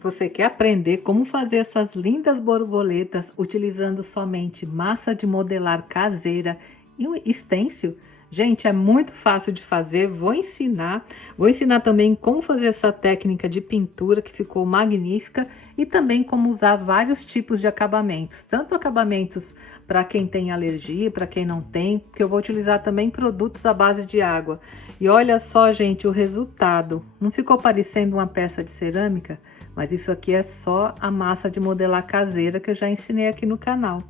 Você quer aprender como fazer essas lindas borboletas utilizando somente massa de modelar caseira e um stencil? Gente, é muito fácil de fazer, vou ensinar. Vou ensinar também como fazer essa técnica de pintura que ficou magnífica e também como usar vários tipos de acabamentos, tanto acabamentos para quem tem alergia, para quem não tem, porque eu vou utilizar também produtos à base de água. E olha só, gente, o resultado. Não ficou parecendo uma peça de cerâmica? Mas isso aqui é só a massa de modelar caseira que eu já ensinei aqui no canal.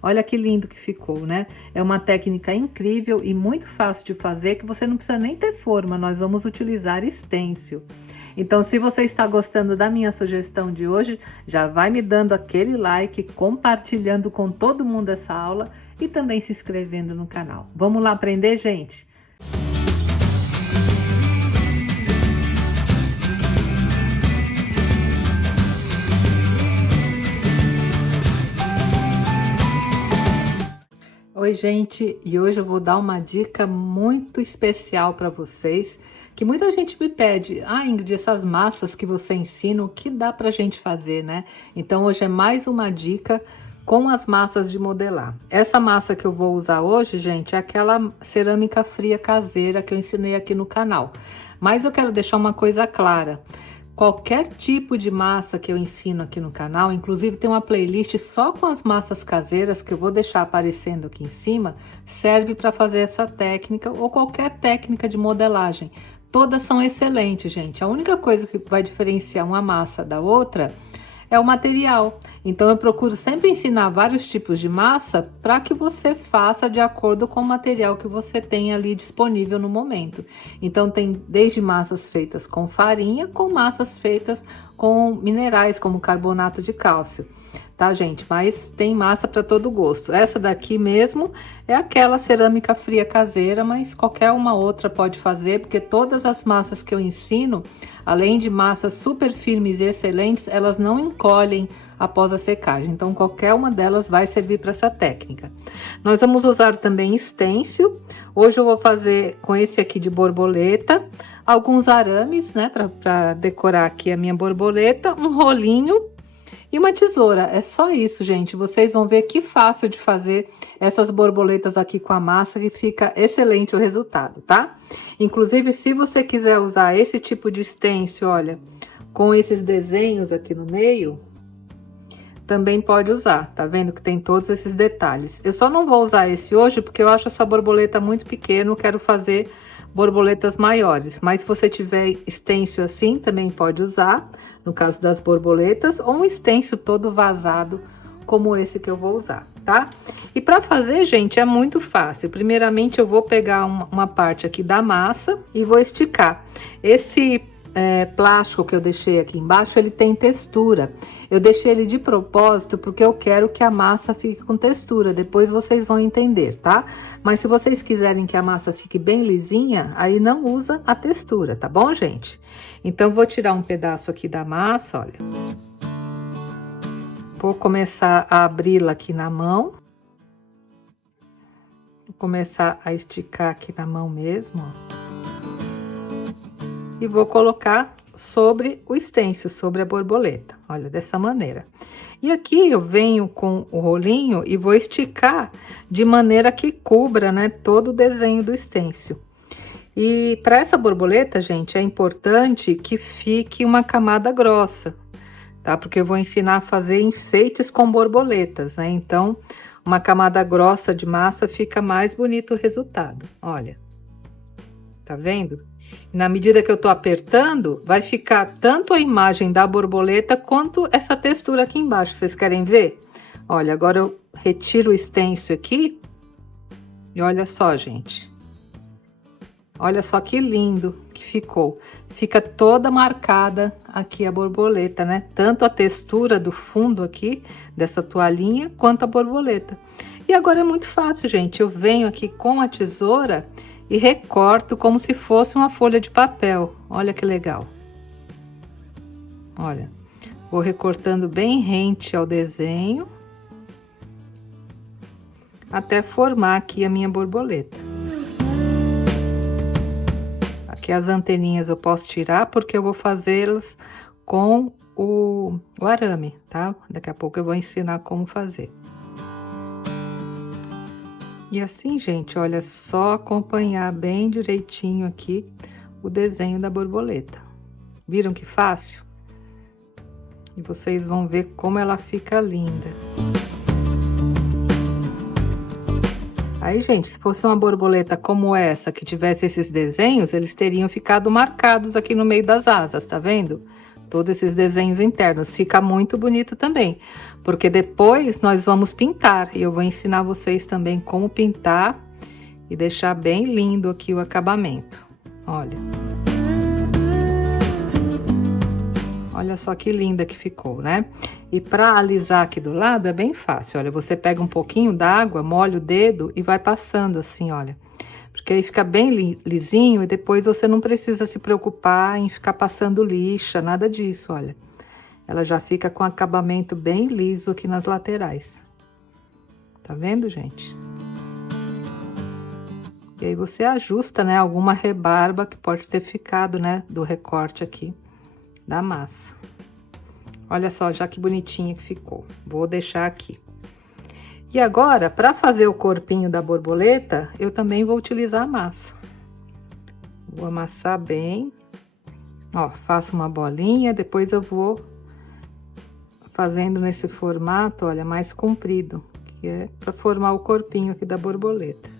Olha que lindo que ficou, né? É uma técnica incrível e muito fácil de fazer, que você não precisa nem ter forma, nós vamos utilizar stencil. Então, se você está gostando da minha sugestão de hoje, já vai me dando aquele like, compartilhando com todo mundo essa aula e também se inscrevendo no canal. Vamos lá aprender, gente? Oi, gente, e hoje eu vou dar uma dica muito especial para vocês, que muita gente me pede: Ingrid, essas massas que você ensina, o que dá pra gente fazer, né? Então hoje é mais uma dica com as massas de modelar. Essa massa que eu vou usar hoje, gente, é aquela cerâmica fria caseira que eu ensinei aqui no canal. Mas eu quero deixar uma coisa clara. Qualquer tipo de massa que eu ensino aqui no canal, inclusive tem uma playlist só com as massas caseiras que eu vou deixar aparecendo aqui em cima, serve para fazer essa técnica ou qualquer técnica de modelagem. Todas são excelentes, gente. A única coisa que vai diferenciar uma massa da outra é o material. Então eu procuro sempre ensinar vários tipos de massa para que você faça de acordo com o material que você tem ali disponível no momento. Então tem desde massas feitas com farinha, com massas feitas com minerais como carbonato de cálcio. Tá, gente? Mas tem massa para todo gosto. Essa daqui mesmo é aquela cerâmica fria caseira, mas qualquer uma outra pode fazer, porque todas as massas que eu ensino, além de massas super firmes e excelentes, elas não encolhem após a secagem. Então, qualquer uma delas vai servir para essa técnica. Nós vamos usar também stencil. Hoje eu vou fazer com esse aqui de borboleta, alguns arames, né, para decorar aqui a minha borboleta, um rolinho e uma tesoura. É só isso, gente. Vocês vão ver que fácil de fazer essas borboletas aqui com a massa, que fica excelente o resultado, tá? Inclusive, se você quiser usar esse tipo de stencil, olha, com esses desenhos aqui no meio, também pode usar. Tá vendo que tem todos esses detalhes? Eu só não vou usar esse hoje porque eu acho essa borboleta muito pequena, eu quero fazer borboletas maiores. Mas se você tiver stencil assim, também pode usar, no caso das borboletas, ou um stencil todo vazado, como esse que eu vou usar, tá? E para fazer, gente, é muito fácil. Primeiramente, eu vou pegar uma parte aqui da massa e vou esticar. Esse plástico que eu deixei aqui embaixo, ele tem textura. Eu deixei ele de propósito porque eu quero que a massa fique com textura. Depois vocês vão entender, tá? Mas se vocês quiserem que a massa fique bem lisinha, aí não usa a textura, tá bom, gente? Então, vou tirar um pedaço aqui da massa, olha. Vou começar a abri-la aqui na mão. Vou começar a esticar aqui na mão mesmo, ó. E vou colocar sobre o stencil, sobre a borboleta, olha, dessa maneira. E aqui eu venho com o rolinho e vou esticar de maneira que cubra, né, todo o desenho do stencil. E para essa borboleta, gente, é importante que fique uma camada grossa, tá? Porque eu vou ensinar a fazer enfeites com borboletas, né? Então, uma camada grossa de massa fica mais bonito o resultado, olha. Tá vendo? Na medida que eu tô apertando, vai ficar tanto a imagem da borboleta quanto essa textura aqui embaixo. Vocês querem ver? Olha, agora eu retiro o stencil aqui. E olha só, gente. Olha só que lindo que ficou. Fica toda marcada aqui a borboleta, né? Tanto a textura do fundo aqui, dessa toalhinha, quanto a borboleta. E agora é muito fácil, gente. Eu venho aqui com a tesoura e recorto como se fosse uma folha de papel. Olha que legal. Olha, vou recortando bem rente ao desenho, até formar aqui a minha borboleta. Aqui as anteninhas eu posso tirar, porque eu vou fazê-las com o arame, tá? Daqui a pouco eu vou ensinar como fazer. E assim, gente, olha, só acompanhar bem direitinho aqui o desenho da borboleta. Viram que fácil? E vocês vão ver como ela fica linda. Aí, gente, se fosse uma borboleta como essa, que tivesse esses desenhos, eles teriam ficado marcados aqui no meio das asas, tá vendo? Todos esses desenhos internos. Fica muito bonito também, porque depois nós vamos pintar. E eu vou ensinar vocês também como pintar e deixar bem lindo aqui o acabamento. Olha. Olha só que linda que ficou, né? E para alisar aqui do lado é bem fácil. Olha, você pega um pouquinho d'água, molha o dedo e vai passando assim, olha. Porque aí fica bem lisinho e depois você não precisa se preocupar em ficar passando lixa, nada disso, olha. Ela já fica com acabamento bem liso aqui nas laterais. Tá vendo, gente? E aí você ajusta, né, alguma rebarba que pode ter ficado, né, do recorte aqui da massa. Olha só, já que bonitinho que ficou. Vou deixar aqui. E agora, para fazer o corpinho da borboleta, eu também vou utilizar a massa. Vou amassar bem. Ó, faço uma bolinha, depois eu vou fazendo nesse formato, olha, mais comprido, que é para formar o corpinho aqui da borboleta.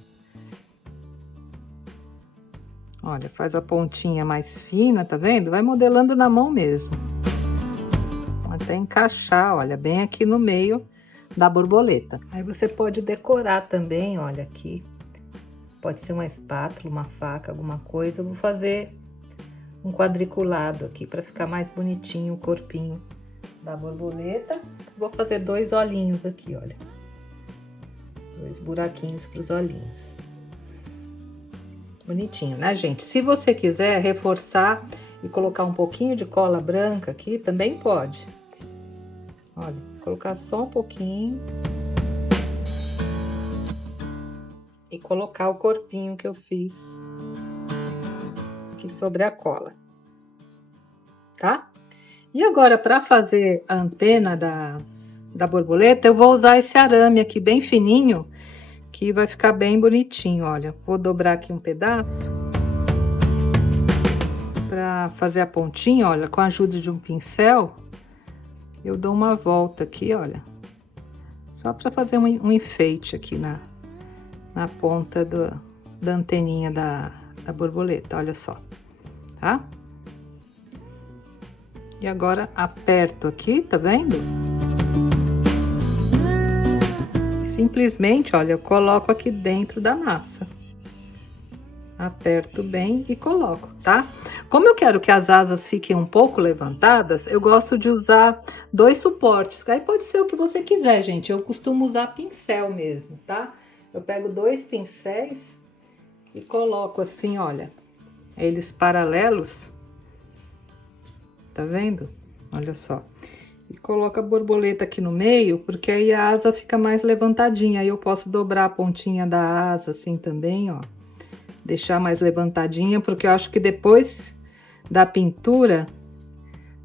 Olha, faz a pontinha mais fina, tá vendo? Vai modelando na mão mesmo. Até encaixar, olha, bem aqui no meio da borboleta. Aí você pode decorar também, olha aqui. Pode ser uma espátula, uma faca, alguma coisa. Eu vou fazer um quadriculado aqui para ficar mais bonitinho o corpinho da borboleta. Vou fazer 2 olhinhos aqui, olha. 2 buraquinhos para os olhinhos. Bonitinho, né, gente? Se você quiser reforçar e colocar um pouquinho de cola branca aqui, também pode. Olha, colocar só um pouquinho. E colocar o corpinho que eu fiz aqui sobre a cola. Tá? E agora, para fazer a antena da borboleta, eu vou usar esse arame aqui bem fininho, que vai ficar bem bonitinho, olha. Vou dobrar aqui um pedaço para fazer a pontinha, olha, com a ajuda de um pincel, eu dou uma volta aqui, olha. Só para fazer um enfeite aqui na ponta da anteninha da borboleta, olha só, tá? E agora aperto aqui, tá vendo? Simplesmente, olha, eu coloco aqui dentro da massa. Aperto bem e coloco, tá? Como eu quero que as asas fiquem um pouco levantadas, eu gosto de usar 2 suportes. Aí pode ser o que você quiser, gente. Eu costumo usar pincel mesmo, tá? Eu pego 2 pincéis e coloco assim, olha, eles paralelos. Tá vendo? Olha só. E coloco a borboleta aqui no meio, porque aí a asa fica mais levantadinha. Aí eu posso dobrar a pontinha da asa assim também, ó. Deixar mais levantadinha, porque eu acho que depois da pintura,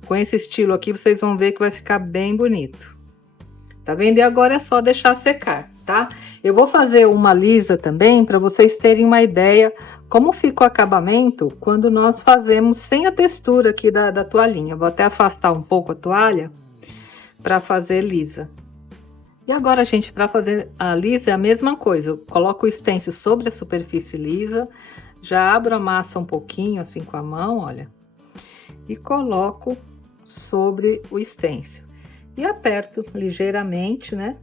com esse estilo aqui, vocês vão ver que vai ficar bem bonito. Tá vendo? E agora é só deixar secar, tá? Eu vou fazer uma lisa também, para vocês terem uma ideia como fica o acabamento quando nós fazemos sem a textura aqui da toalhinha. Vou até afastar um pouco a toalha para fazer lisa. E agora, gente, para fazer a lisa é a mesma coisa. Eu coloco o stencil sobre a superfície lisa, já abro a massa um pouquinho assim com a mão, olha, e coloco sobre o stencil. E aperto ligeiramente, né,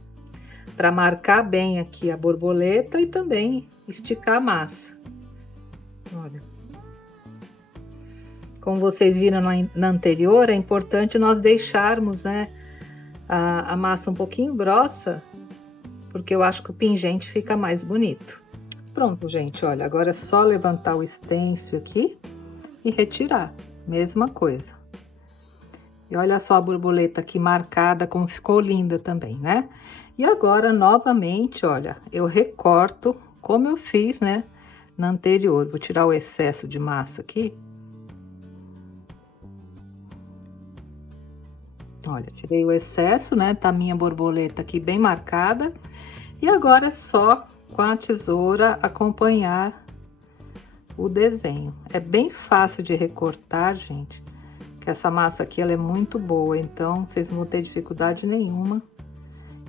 para marcar bem aqui a borboleta e também esticar a massa. Olha. Como vocês viram na anterior, é importante nós deixarmos, né, a massa um pouquinho grossa, porque eu acho que o pingente fica mais bonito. Pronto, gente, olha, agora é só levantar o stencil aqui e retirar, mesma coisa. E olha só a borboleta aqui marcada, como ficou linda também, né? E agora, novamente, olha, eu recorto, como eu fiz, né, na anterior. Vou tirar o excesso de massa aqui. Olha, tirei o excesso, né? Tá a minha borboleta aqui bem marcada. E agora é só com a tesoura acompanhar o desenho. É bem fácil de recortar, gente, que essa massa aqui ela é muito boa, então vocês não vão ter dificuldade nenhuma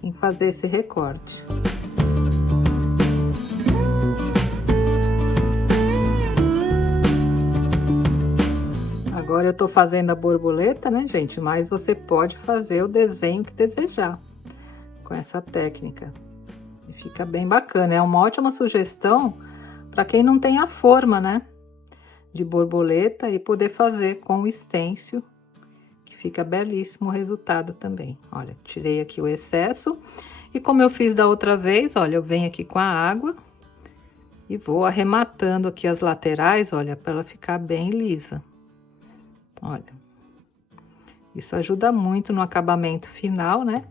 em fazer esse recorte. Agora eu tô fazendo a borboleta, né, gente? Mas você pode fazer o desenho que desejar com essa técnica. E fica bem bacana. É uma ótima sugestão para quem não tem a forma, né, de borboleta e poder fazer com o stencil, que fica belíssimo o resultado também. Olha, tirei aqui o excesso e como eu fiz da outra vez, olha, eu venho aqui com a água e vou arrematando aqui as laterais, olha, para ela ficar bem lisa. Olha, isso ajuda muito no acabamento final, né?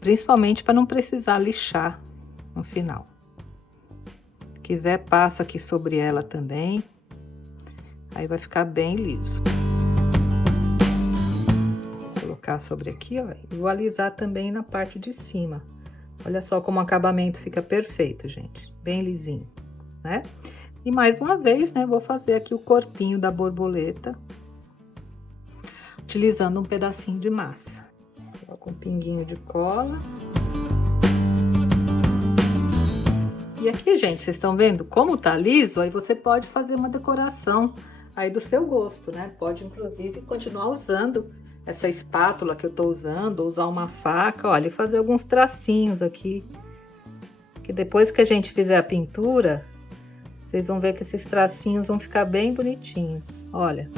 Principalmente para não precisar lixar no final. Se quiser, passa aqui sobre ela também. Aí vai ficar bem liso. Vou colocar sobre aqui, ó. E vou alisar também na parte de cima. Olha só como o acabamento fica perfeito, gente. Bem lisinho, né? E mais uma vez, né? Vou fazer aqui o corpinho da borboleta, utilizando um pedacinho de massa. Coloco um pinguinho de cola. E aqui, gente, vocês estão vendo como tá liso? Aí você pode fazer uma decoração aí do seu gosto, né? Pode, inclusive, continuar usando essa espátula que eu tô usando, ou usar uma faca, olha, e fazer alguns tracinhos aqui. Que depois que a gente fizer a pintura, vocês vão ver que esses tracinhos vão ficar bem bonitinhos, olha.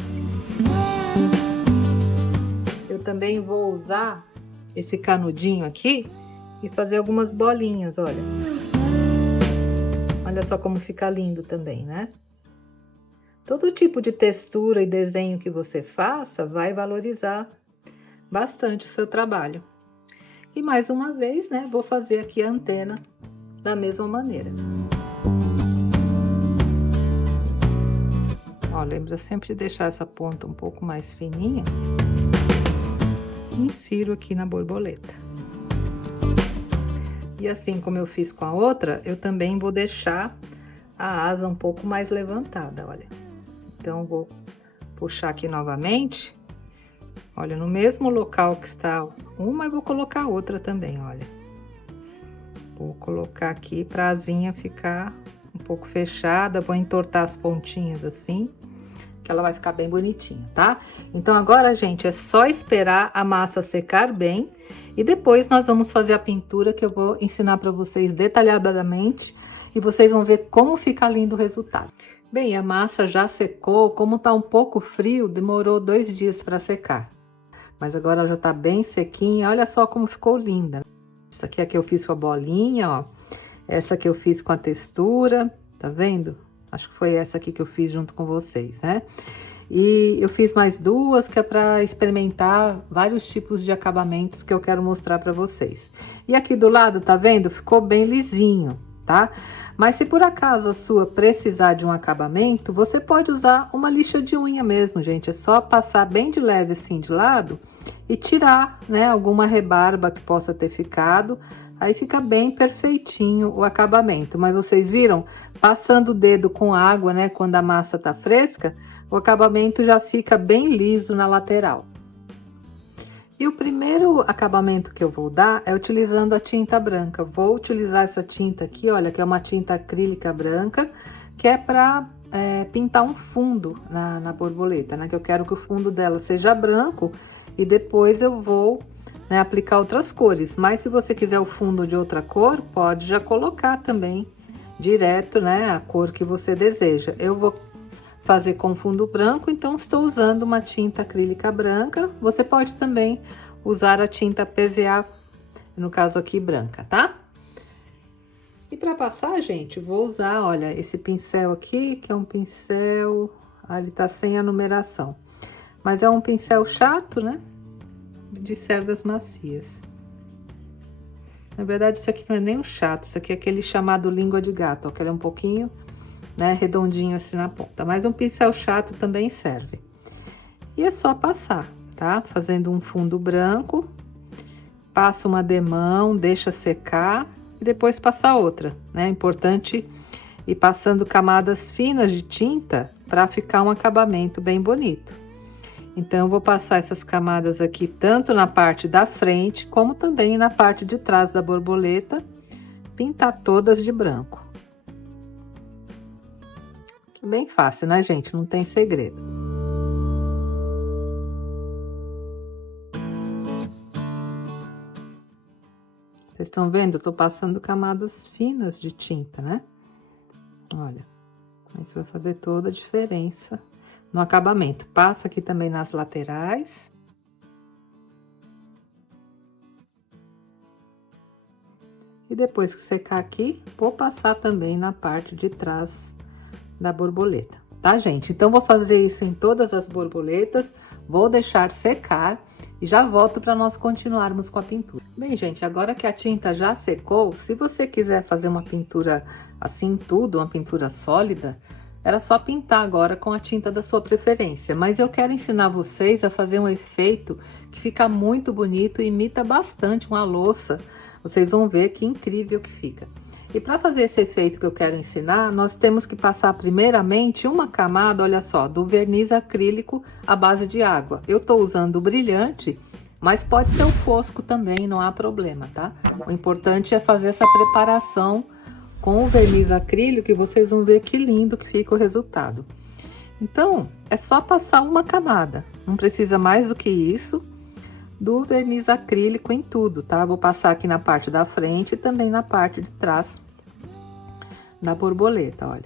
Eu também vou usar esse canudinho aqui e fazer algumas bolinhas, olha. Olha só como fica lindo também, né? Todo tipo de textura e desenho que você faça vai valorizar bastante o seu trabalho. E mais uma vez, né, vou fazer aqui a antena da mesma maneira. Ó, lembra sempre de deixar essa ponta um pouco mais fininha. Insiro aqui na borboleta. E assim como eu fiz com a outra, eu também vou deixar a asa um pouco mais levantada, olha. Então, vou puxar aqui novamente. Olha, no mesmo local que está uma, eu vou colocar outra também, olha. Vou colocar aqui para a asinha ficar um pouco fechada. Vou entortar as pontinhas assim, que ela vai ficar bem bonitinha, tá? Então, agora, gente, é só esperar a massa secar bem. E depois nós vamos fazer a pintura, que eu vou ensinar para vocês detalhadamente. E vocês vão ver como fica lindo o resultado. Bem, a massa já secou, como tá um pouco frio, demorou 2 dias para secar. Mas agora ela já tá bem sequinha, olha só como ficou linda. Essa aqui é a que eu fiz com a bolinha, ó. Essa que eu fiz com a textura, tá vendo? Acho que foi essa aqui que eu fiz junto com vocês, né? E eu fiz mais 2, que é para experimentar vários tipos de acabamentos que eu quero mostrar para vocês. E aqui do lado, tá vendo? Ficou bem lisinho, tá? Mas se por acaso a sua precisar de um acabamento, você pode usar uma lixa de unha mesmo, gente. É só passar bem de leve assim de lado e tirar, né, alguma rebarba que possa ter ficado. Aí fica bem perfeitinho o acabamento. Mas vocês viram? Passando o dedo com água, né, quando a massa tá fresca, o acabamento já fica bem liso na lateral. E o primeiro acabamento que eu vou dar é utilizando a tinta branca. Vou utilizar essa tinta aqui, olha, que é uma tinta acrílica branca, que é para pintar um fundo na borboleta, né? Que eu quero que o fundo dela seja branco e depois eu vou, né, aplicar outras cores. Mas se você quiser o fundo de outra cor, pode já colocar também direto, né, a cor que você deseja. Eu vou fazer com fundo branco, então estou usando uma tinta acrílica branca. Você pode também usar a tinta PVA, no caso aqui branca, tá? E para passar, gente, vou usar, olha, esse pincel aqui, que é um pincel, ele tá sem a numeração, mas é um pincel chato, né, de cerdas macias. Na verdade, isso aqui não é nem um chato, isso aqui é aquele chamado língua de gato, ó, que ele é um pouquinho, né, redondinho assim na ponta, mas um pincel chato também serve. E é só passar, tá? Fazendo um fundo branco Passa uma demão, deixa secar e depois passa outra, né? É importante ir passando camadas finas de tinta para ficar um acabamento bem bonito. Então, eu vou passar essas camadas aqui tanto na parte da frente, como também na parte de trás da borboleta, pintar todas de branco. Bem fácil, né, gente? Não tem segredo. Vocês estão vendo? Eu tô passando camadas finas de tinta, né? Olha, isso vai fazer toda a diferença no acabamento. Passa aqui também nas laterais. E depois que secar aqui, vou passar também na parte de trás da borboleta, tá, gente? Então, vou fazer isso em todas as borboletas, vou deixar secar e já volto para nós continuarmos com a pintura. Bem, gente, agora que a tinta já secou, se você quiser fazer uma pintura assim tudo, uma pintura sólida, era só pintar agora com a tinta da sua preferência, mas eu quero ensinar vocês a fazer um efeito que fica muito bonito e imita bastante uma louça. Vocês vão ver que incrível que fica. E para fazer esse efeito que eu quero ensinar, nós temos que passar primeiramente uma camada, olha só, do verniz acrílico à base de água. Eu tô usando o brilhante, mas pode ser o fosco também, não há problema, tá? O importante é fazer essa preparação com o verniz acrílico e vocês vão ver que lindo que fica o resultado. Então, é só passar uma camada, não precisa mais do que isso, do verniz acrílico em tudo, tá? Vou passar aqui na parte da frente e também na parte de trás da borboleta, olha.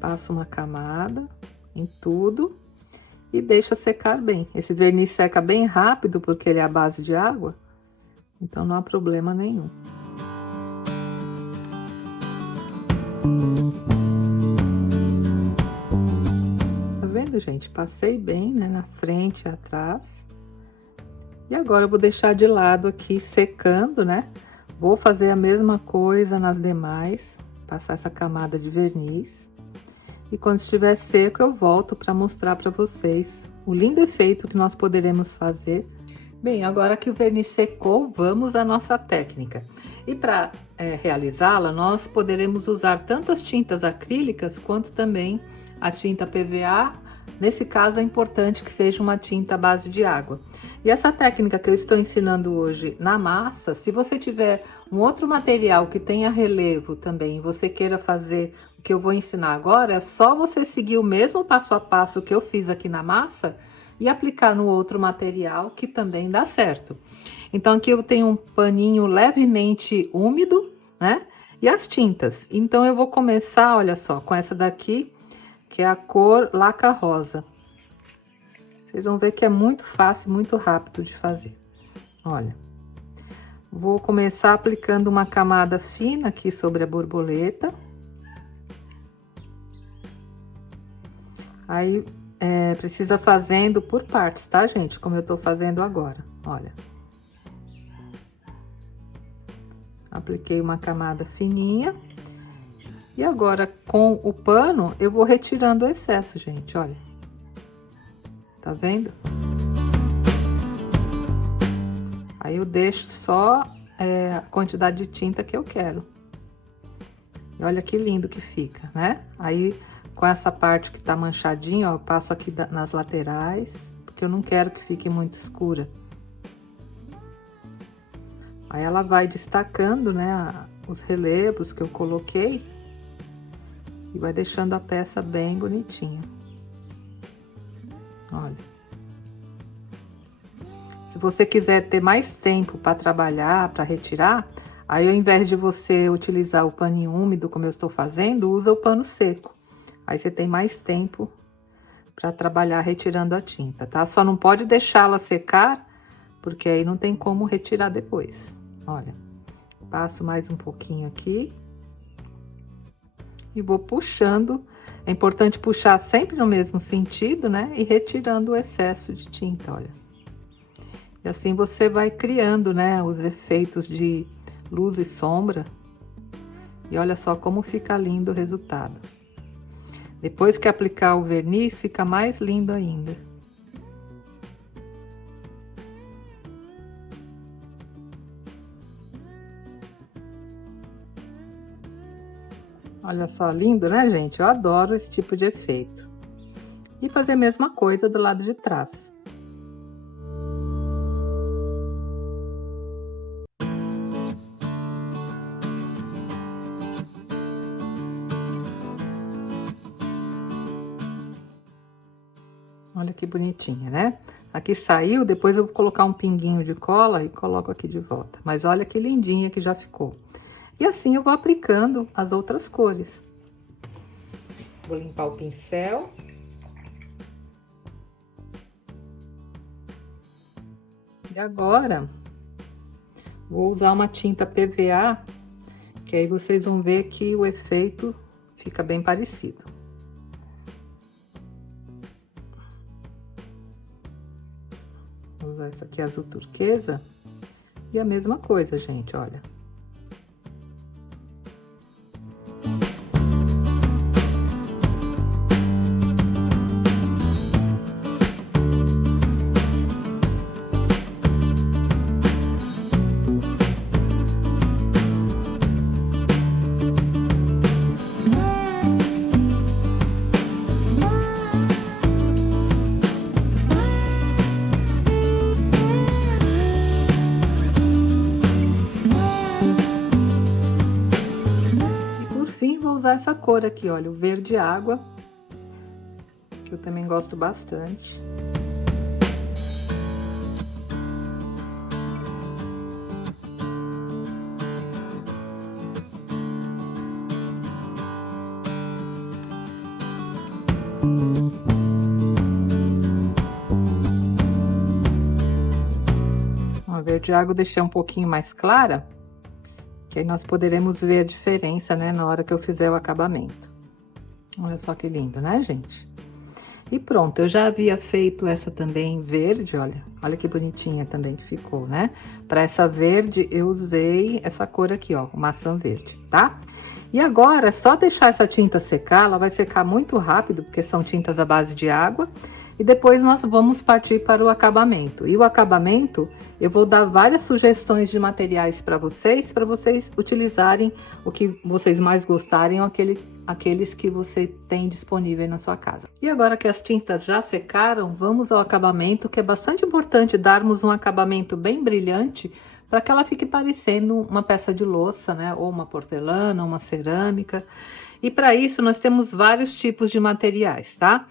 Passo uma camada em tudo e deixa secar bem. Esse verniz seca bem rápido porque ele é à base de água, então não há problema nenhum. Tá vendo, gente? Passei bem, né, na frente e atrás. E agora eu vou deixar de lado aqui secando, né? Vou fazer a mesma coisa nas demais, passar essa camada de verniz. E quando estiver seco, eu volto para mostrar para vocês o lindo efeito que nós poderemos fazer. Bem, agora que o verniz secou, vamos à nossa técnica. E para realizá-la, nós poderemos usar tanto as tintas acrílicas quanto também a tinta PVA. Nesse caso, é importante que seja uma tinta à base de água. E essa técnica que eu estou ensinando hoje na massa, se você tiver um outro material que tenha relevo também, e você queira fazer o que eu vou ensinar agora, é só você seguir o mesmo passo a passo que eu fiz aqui na massa e aplicar no outro material, que também dá certo. Então, aqui eu tenho um paninho levemente úmido, né? E as tintas. Então, eu vou começar, olha só, com essa daqui, que é a cor Laca Rosa. Vocês vão ver que é muito fácil, muito rápido de fazer. Olha, vou começar aplicando uma camada fina aqui sobre a borboleta. Aí, precisa fazendo por partes, tá, gente? Como eu tô fazendo agora, olha. Apliquei uma camada fininha. E agora, com o pano, eu vou retirando o excesso, gente, olha. Tá vendo? Aí eu deixo só a quantidade de tinta que eu quero. E olha que lindo que fica, né? Aí, com essa parte que tá manchadinha, ó, eu passo aqui nas laterais, porque eu não quero que fique muito escura. Aí ela vai destacando, né, os relevos que eu coloquei. E vai deixando a peça bem bonitinha. Olha. Se você quiser ter mais tempo para trabalhar, para retirar, aí ao invés de você utilizar o paninho úmido, como eu estou fazendo, usa o pano seco. Aí você tem mais tempo para trabalhar retirando a tinta, tá? Só não pode deixá-la secar, porque aí não tem como retirar depois. Olha, passo mais um pouquinho aqui. E vou puxando, é importante puxar sempre no mesmo sentido, né? E retirando o excesso de tinta, olha. E assim você vai criando, né, os efeitos de luz e sombra. E olha só como fica lindo o resultado. Depois que aplicar o verniz, fica mais lindo ainda. Olha só, lindo, né, gente? Eu adoro esse tipo de efeito. E fazer a mesma coisa do lado de trás. Olha que bonitinha, né? Aqui saiu, depois eu vou colocar um pinguinho de cola e coloco aqui de volta. Mas olha que lindinha que já ficou. E assim eu vou aplicando as outras cores. Vou limpar o pincel. E agora, vou usar uma tinta PVA, que aí vocês vão ver que o efeito fica bem parecido. Vou usar essa aqui azul turquesa. E a mesma coisa, gente, olha. Vou usar essa cor aqui, olha, o verde água, que eu também gosto bastante. A verde água eu deixei um pouquinho mais clara, que aí nós poderemos ver a diferença, né, na hora que eu fizer o acabamento. Olha só que lindo, né, gente? E pronto, eu já havia feito essa também verde, olha que bonitinha também ficou, né? Para essa verde, eu usei essa cor aqui, ó, maçã verde, tá? E agora, é só deixar essa tinta secar, ela vai secar muito rápido, porque são tintas à base de água. E depois nós vamos partir para o acabamento. E o acabamento, eu vou dar várias sugestões de materiais para vocês utilizarem o que vocês mais gostarem, ou aqueles que você tem disponível na sua casa. E agora que as tintas já secaram, vamos ao acabamento, que é bastante importante darmos um acabamento bem brilhante, para que ela fique parecendo uma peça de louça, né? Ou uma porcelana, uma cerâmica. E para isso nós temos vários tipos de materiais, tá?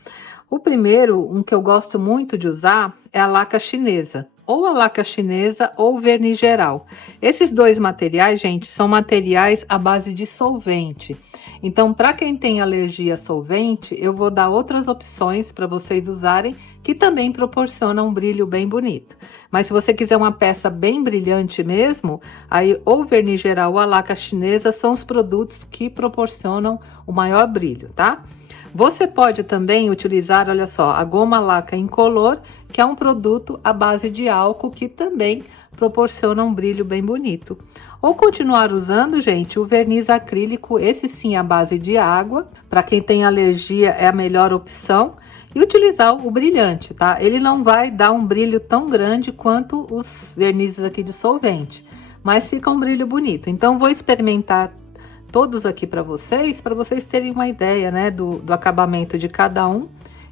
O primeiro, um que eu gosto muito de usar, é a laca chinesa. Ou a laca chinesa ou o verniz geral. Esses dois materiais, gente, são materiais à base de solvente. Então, para quem tem alergia a solvente, eu vou dar outras opções para vocês usarem, que também proporcionam um brilho bem bonito. Mas se você quiser uma peça bem brilhante mesmo, aí ou o verniz geral ou a laca chinesa são os produtos que proporcionam o maior brilho, tá? Você pode também utilizar, olha só, a goma laca incolor, que é um produto à base de álcool que também proporciona um brilho bem bonito. Ou continuar usando, gente, o verniz acrílico, esse sim à base de água. Para quem tem alergia é a melhor opção. E utilizar o brilhante, tá? Ele não vai dar um brilho tão grande quanto os vernizes aqui de solvente, mas fica um brilho bonito. Então, vou experimentar todos aqui para vocês terem uma ideia, né, do acabamento de cada um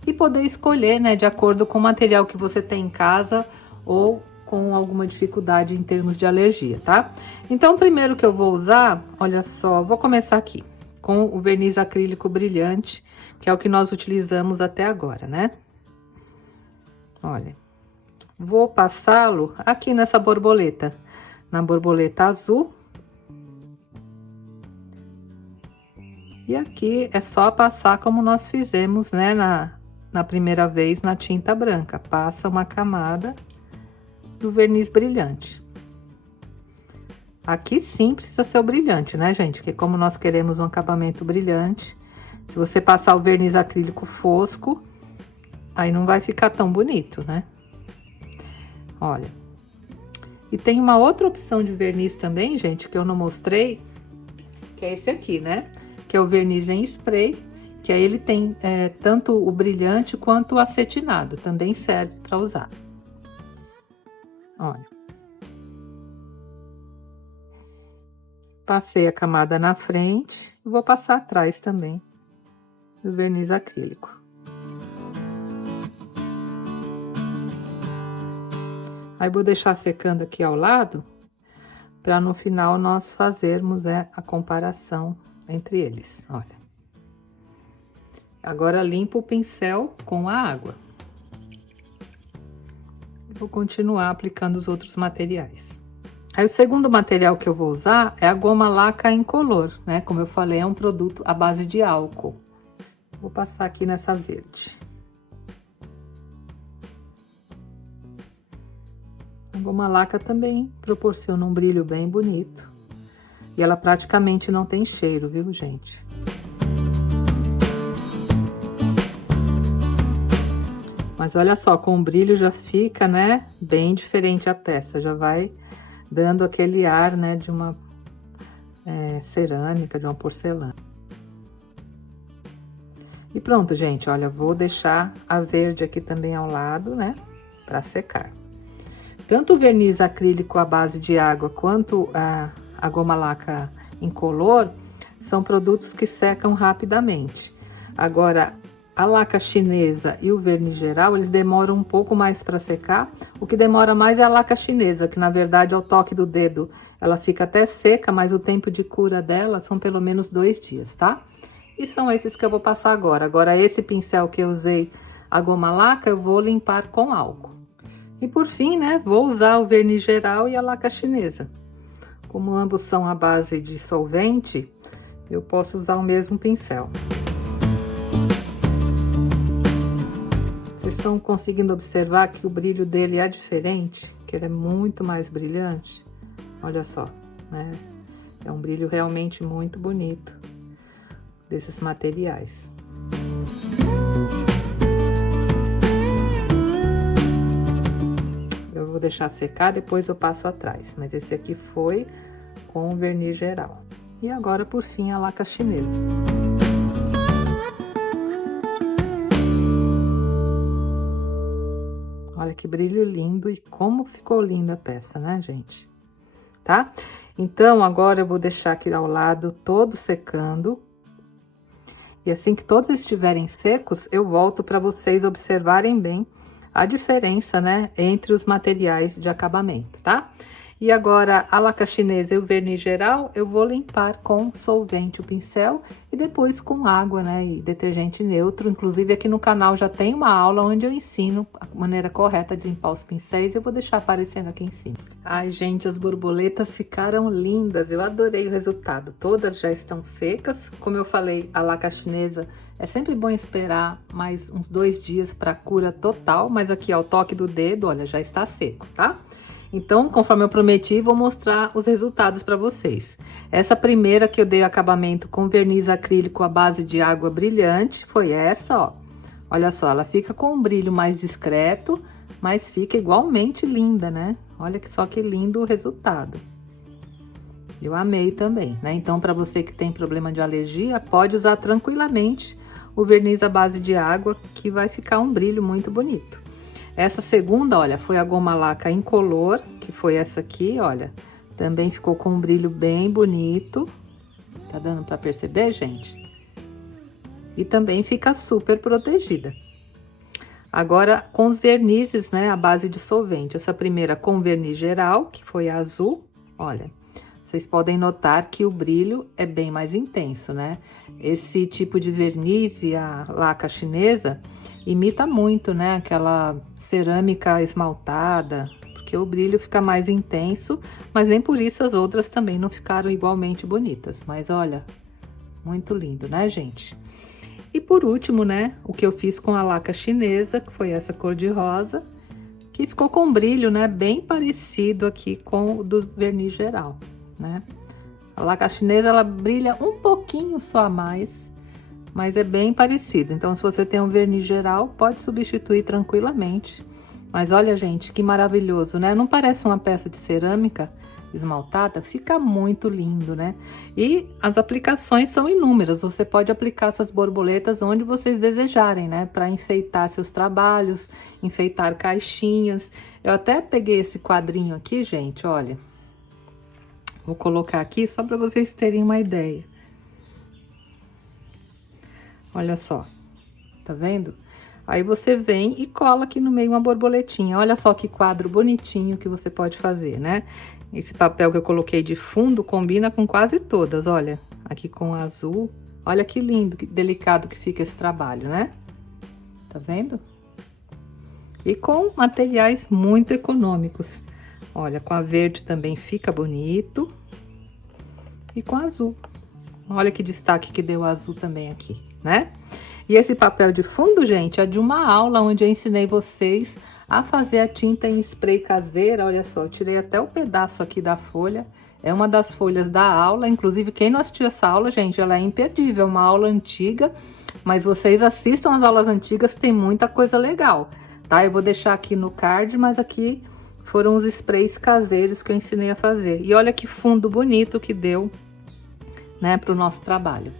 e poder escolher, né, de acordo com o material que você tem em casa ou com alguma dificuldade em termos de alergia, tá? Então, o primeiro que eu vou usar, olha só, vou começar aqui com o verniz acrílico brilhante, que é o que nós utilizamos até agora, né? Olha, vou passá-lo aqui nessa borboleta, na borboleta azul. E aqui é só passar como nós fizemos, né, na primeira vez na tinta branca. Passa uma camada do verniz brilhante. Aqui sim precisa ser o brilhante, né, gente? Porque como nós queremos um acabamento brilhante, se você passar o verniz acrílico fosco, aí não vai ficar tão bonito, né? Olha. E tem uma outra opção de verniz também, gente, que eu não mostrei, que é esse aqui, né? Que é o verniz em spray, que aí ele tem tanto o brilhante quanto o acetinado, também serve para usar. Olha. Passei a camada na frente, vou passar atrás também do verniz acrílico. Aí vou deixar secando aqui ao lado, para no final nós fazermos a comparação entre eles, olha. Agora limpo o pincel com a água. Vou continuar aplicando os outros materiais. Aí o segundo material que eu vou usar é a goma laca incolor, né? Como eu falei, é um produto à base de álcool. Vou passar aqui nessa verde. A goma laca também proporciona um brilho bem bonito. E ela praticamente não tem cheiro, viu, gente? Mas olha só, com o brilho já fica, né, bem diferente a peça. Já vai dando aquele ar, né, de uma cerâmica, de uma porcelana. E pronto, gente, olha, vou deixar a verde aqui também ao lado, né, para secar. Tanto o verniz acrílico à base de água quanto a goma laca incolor são produtos que secam rapidamente. Agora, a laca chinesa e o verniz geral, eles demoram um pouco mais para secar. O que demora mais é a laca chinesa, que na verdade ao toque do dedo ela fica até seca, mas o tempo de cura dela são pelo menos 2 dias, tá? E são esses que eu vou passar agora. Agora esse pincel que eu usei a goma laca, eu vou limpar com álcool. E por fim, né, vou usar o verniz geral e a laca chinesa. Como ambos são à base de solvente, eu posso usar o mesmo pincel. Vocês estão conseguindo observar que o brilho dele é diferente? Que ele é muito mais brilhante? Olha só, né? É um brilho realmente muito bonito desses materiais. Eu vou deixar secar, depois eu passo atrás. Mas esse aqui foi com o verniz geral. E agora, por fim, a laca chinesa. Olha que brilho lindo e como ficou linda a peça, né, gente? Tá? Então, agora eu vou deixar aqui ao lado todo secando. E assim que todos estiverem secos, eu volto para vocês observarem bem a diferença, né, entre os materiais de acabamento, tá? E agora, a laca chinesa e o verniz geral, eu vou limpar com solvente o pincel e depois com água, né, e detergente neutro. Inclusive, aqui no canal já tem uma aula onde eu ensino a maneira correta de limpar os pincéis. Eu vou deixar aparecendo aqui em cima. Ai, gente, as borboletas ficaram lindas. Eu adorei o resultado. Todas já estão secas. Como eu falei, a laca chinesa é sempre bom esperar mais uns 2 dias para cura total. Mas aqui, ao toque do dedo, olha, já está seco, tá? Então, conforme eu prometi, vou mostrar os resultados para vocês. Essa primeira que eu dei acabamento com verniz acrílico à base de água brilhante foi essa, ó. Olha só, ela fica com um brilho mais discreto, mas fica igualmente linda, né? Olha só que lindo o resultado. Eu amei também, né? Então, para você que tem problema de alergia, pode usar tranquilamente o verniz à base de água, que vai ficar um brilho muito bonito. Essa segunda, olha, foi a goma laca incolor, que foi essa aqui, olha. Também ficou com um brilho bem bonito. Tá dando pra perceber, gente? E também fica super protegida. Agora, com os vernizes, né, à base de solvente. Essa primeira com verniz geral, que foi a azul, olha. Vocês podem notar que o brilho é bem mais intenso, né? Esse tipo de verniz e a laca chinesa imita muito, né? Aquela cerâmica esmaltada, porque o brilho fica mais intenso, mas nem por isso as outras também não ficaram igualmente bonitas. Mas olha, muito lindo, né, gente? E por último, né, o que eu fiz com a laca chinesa, que foi essa cor de rosa, que ficou com brilho, né, bem parecido aqui com o do verniz geral. Né? A laca chinesa, ela brilha um pouquinho só a mais, mas é bem parecido. Então, se você tem um verniz geral, pode substituir tranquilamente. Mas olha, gente, que maravilhoso, né? Não parece uma peça de cerâmica esmaltada? Fica muito lindo, né? E as aplicações são inúmeras. Você pode aplicar essas borboletas onde vocês desejarem, né? Para enfeitar seus trabalhos, enfeitar caixinhas. Eu até peguei esse quadrinho aqui, gente, olha. Vou colocar aqui só para vocês terem uma ideia. Olha só, tá vendo? Aí você vem e cola aqui no meio uma borboletinha. Olha só que quadro bonitinho que você pode fazer, né? Esse papel que eu coloquei de fundo combina com quase todas, olha. Aqui com azul. Olha que lindo, que delicado que fica esse trabalho, né? Tá vendo? E com materiais muito econômicos. Olha, com a verde também fica bonito. E com azul. Olha que destaque que deu o azul também aqui, né? E esse papel de fundo, gente, é de uma aula onde eu ensinei vocês a fazer a tinta em spray caseira. Olha só, eu tirei até o pedaço aqui da folha. É uma das folhas da aula. Inclusive, quem não assistiu essa aula, gente, ela é imperdível. É uma aula antiga, mas vocês assistam as aulas antigas, tem muita coisa legal, tá? Eu vou deixar aqui no card, mas aqui foram os sprays caseiros que eu ensinei a fazer. E olha que fundo bonito que deu, né, para o nosso trabalho.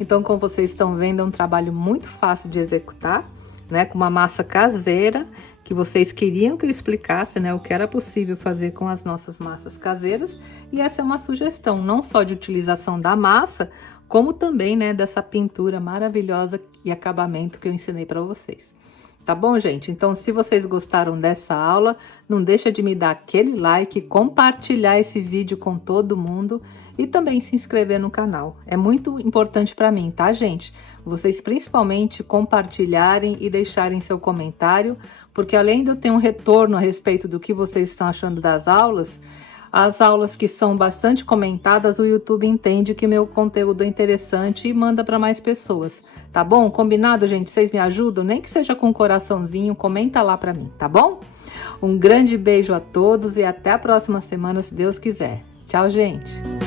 Então, como vocês estão vendo, é um trabalho muito fácil de executar, né? Com uma massa caseira, que vocês queriam que eu explicasse, né? O que era possível fazer com as nossas massas caseiras. E essa é uma sugestão, não só de utilização da massa, como também, né, dessa pintura maravilhosa e acabamento que eu ensinei para vocês. Tá bom, gente? Então, se vocês gostaram dessa aula, não deixa de me dar aquele like, compartilhar esse vídeo com todo mundo e também se inscrever no canal. É muito importante para mim, tá, gente? Vocês principalmente compartilharem e deixarem seu comentário, porque além de eu ter um retorno a respeito do que vocês estão achando das aulas, as aulas que são bastante comentadas, o YouTube entende que meu conteúdo é interessante e manda para mais pessoas, tá bom? Combinado, gente? Vocês me ajudam? Nem que seja com um coraçãozinho, comenta lá para mim, tá bom? Um grande beijo a todos e até a próxima semana, se Deus quiser. Tchau, gente!